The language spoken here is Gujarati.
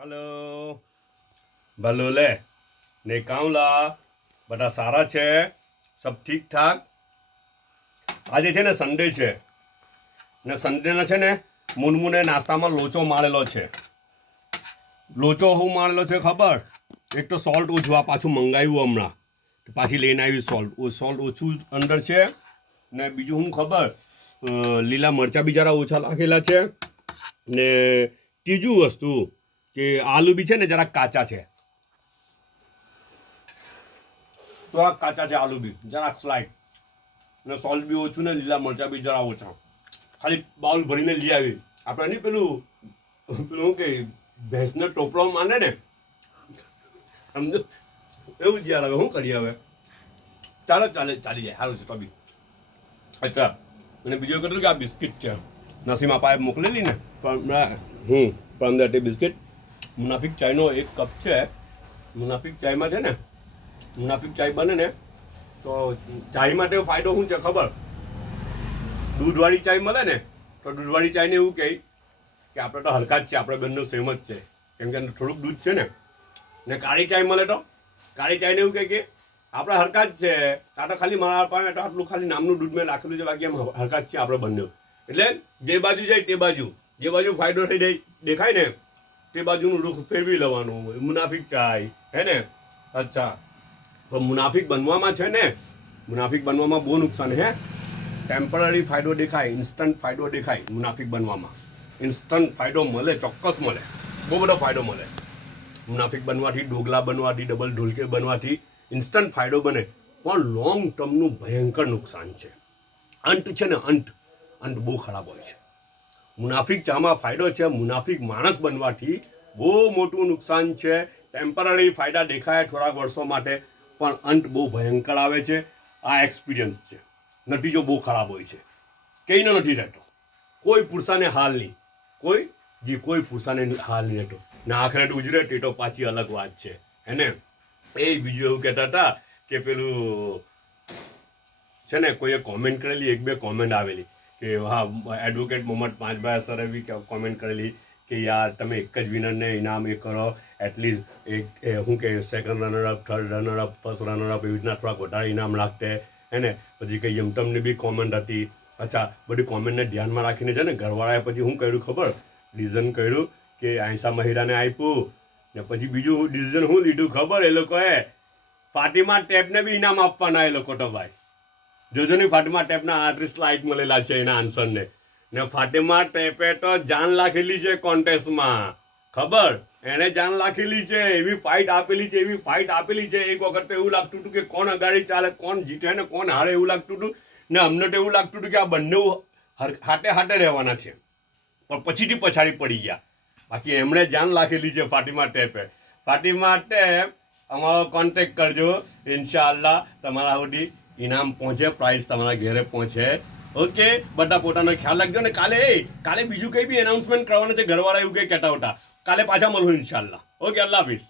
हेलो भलो ले ने काउला बड़ा सारा छे सब ठीक ठाक। आज छे ने संडे छे ने संडे ने छे ने मुनमुने नास्ता में लोचो मारेलो छे। लोचो हूँ मारेलो छे खबर एक तो सॉल्ट ओछું આ પાછું મંગાવ્યું હમણાં પાછી લઈને આવી સોલ્ટ ઓછું અંદર છે ને બીજું હું ખબર લીલા મરચાં બી જરા ઓછા લાગેલા છે ને ત્રીજું વસ્તુ કે આલુ બી છે ને જરા કાચા છે તો આ કાચા છે આલુ બી જરા સ્લાઇડ ને સોલ્ટ બી ઓછું ને લીલા મરચાં બી જરા ઓછા ખાલી બાઉલ ભરીને લઈ આવી આપણે નહીં પેલું શું કે ભેંસને ટોપલો માને ને સમજો એવું જ યાર હવે શું કરીએ હવે ચાલી જાય સારું છે તો બી અચ્છા અને બીજું કેટલું કે આ બિસ્કિટ છે નસીમ અપાએ મોકલેલી ને પણ તે બિસ્કિટ મુનાફિક ચાયનો એક કપ છે મુનાફિક ચાયમાં છે ને મુનાફિક ચાય બને ને તો ચાય માટે ફાયદો શું છે ખબર દૂધવાળી ચાય મળે ને તો દૂધવાળી ચાયને એવું કહે કે આપણે તો હલકા જ છે આપણે બંને સેમ જ છે કેમ કે થોડુંક દૂધ છે ને કાળી ચાય મળે તો કાળી ચાયને એવું કહે કે આપણે હરકા જ છે આ તો ખાલી મારા પાસે આટલું ખાલી નામનું દૂધ મેં નાખેલું છે બાકી એમ હરકા જ છે આપણે બંને એટલે જે બાજુ જાય તે બાજુ જે બાજુ ફાયદો થઈ જાય દેખાય ને તે બાજુનું રૂખ ફેરવી લેવાનું મુનાફિક ચાય હે ને અચ્છા પણ મુનાફિક બનવામાં છે ને મુનાફિક બનવામાં બહુ નુકસાન હે ટેમ્પરરી ફાયદો દેખાય ઇન્સ્ટન્ટ ફાયદો દેખાય મુનાફિક બનવામાં ઇન્સ્ટન્ટ ફાયદો મળે ચોક્કસ મળે બહુ બધો ફાયદો મળે મુનાફિક બનવાથી ડોગલા બનવાથી ડબલ ઢોલકે બનવાથી ઇન્સ્ટન્ટ ફાયદો બને પણ લોંગ ટર્મનું ભયંકર નુકસાન છે અંત છે ને અંત બહુ ખરાબ હોય છે મુનાફિક ચામાં ફાયદો છે મુનાફિક માણસ બનવાથી બહુ મોટું નુકસાન છે ટેમ્પરરી ફાયદા દેખાય થોડાક વર્ષો માટે પણ અંત બહુ ભયંકર આવે છે આ એક્સપિરિયન્સ છે નતીજો બહુ ખરાબ હોય છે કંઈનો નથી રહેતો કોઈ પુરુષાને હાલ નહીં કોઈ પુરુષાને હાલ નહીં રહેતો ને આખરે ઉજરે તે તો પાછી અલગ વાત છે એને એ બીજું એવું કહેતા હતા કે પેલું છે ને કોઈએ કોમેન્ટ કરેલી એક બે કોમેન્ટ આવેલી કે હા એડવોકેટ મોહમ્મદ પાંચભાઈ સર એવી કોમેન્ટ કરેલી કે યાર તમે એક જ વિનરને ઇનામ એ કરો એટલીસ્ટ એક શું કે second runner-up third runner-up first runner-up એવી રીતના થોડાક વધારે ઇનામ રાખતે હે ને પછી કંઈ યમતમની બી કોમેન્ટ હતી અચ્છા બધી કોમેન્ટને ધ્યાનમાં રાખીને છે ને ઘરવાળાએ પછી શું કર્યું ખબર ડિસિઝન કર્યું કે આયશા મહિરાને આપ્યું ને પછી બીજું ડિસિઝન શું લીધું ખબર એ લોકોએ ફાતિમા ટેપને બી ઇનામ આપવાના એ લોકો તો ભાઈ જોજોની ફાતિમા ટેપના 38 લાઈક મળેલા છે એના આન્સરને ને ફાતિમા ટેપે તો જાન રાખેલી છે કોન્ટેસ્ટમાં ખબર એને જાન રાખેલી છે એવી ફાઇટ આપેલી છે એક વખત તો એવું લાગતું હતું કે કોણ અગાડી ચાલે કોણ જીતે ને કોણ હારે એવું લાગતું હતું ને અમને તો એવું લાગતું હતું કે આ બંને હાટે રહેવાના છે પણ પછીથી પછાડી પડી ગયા બાકી એમણે જાન રાખેલી છે ફાતિમા ટેપે ફાતિમા ટેપ અમારો કોન્ટેક્ટ કરજો ઇન્શાઅલ્લાહ તમારા સુધી ઇનામ પહોંચે પ્રાઇઝ તમારા ઘરે પહોંચે ઓકે બધા પોતાનો ખ્યાલ રાખજો ને કાલે બીજું કંઈ બી એનાઉન્સમેન્ટ કરવાના છે ઘરવાળા એવું કંઈ કહેતા હતા કાલે પાછા મળું ઇન્શાઅલ્લાહ ઓકે અલ્લાહ હાફિઝ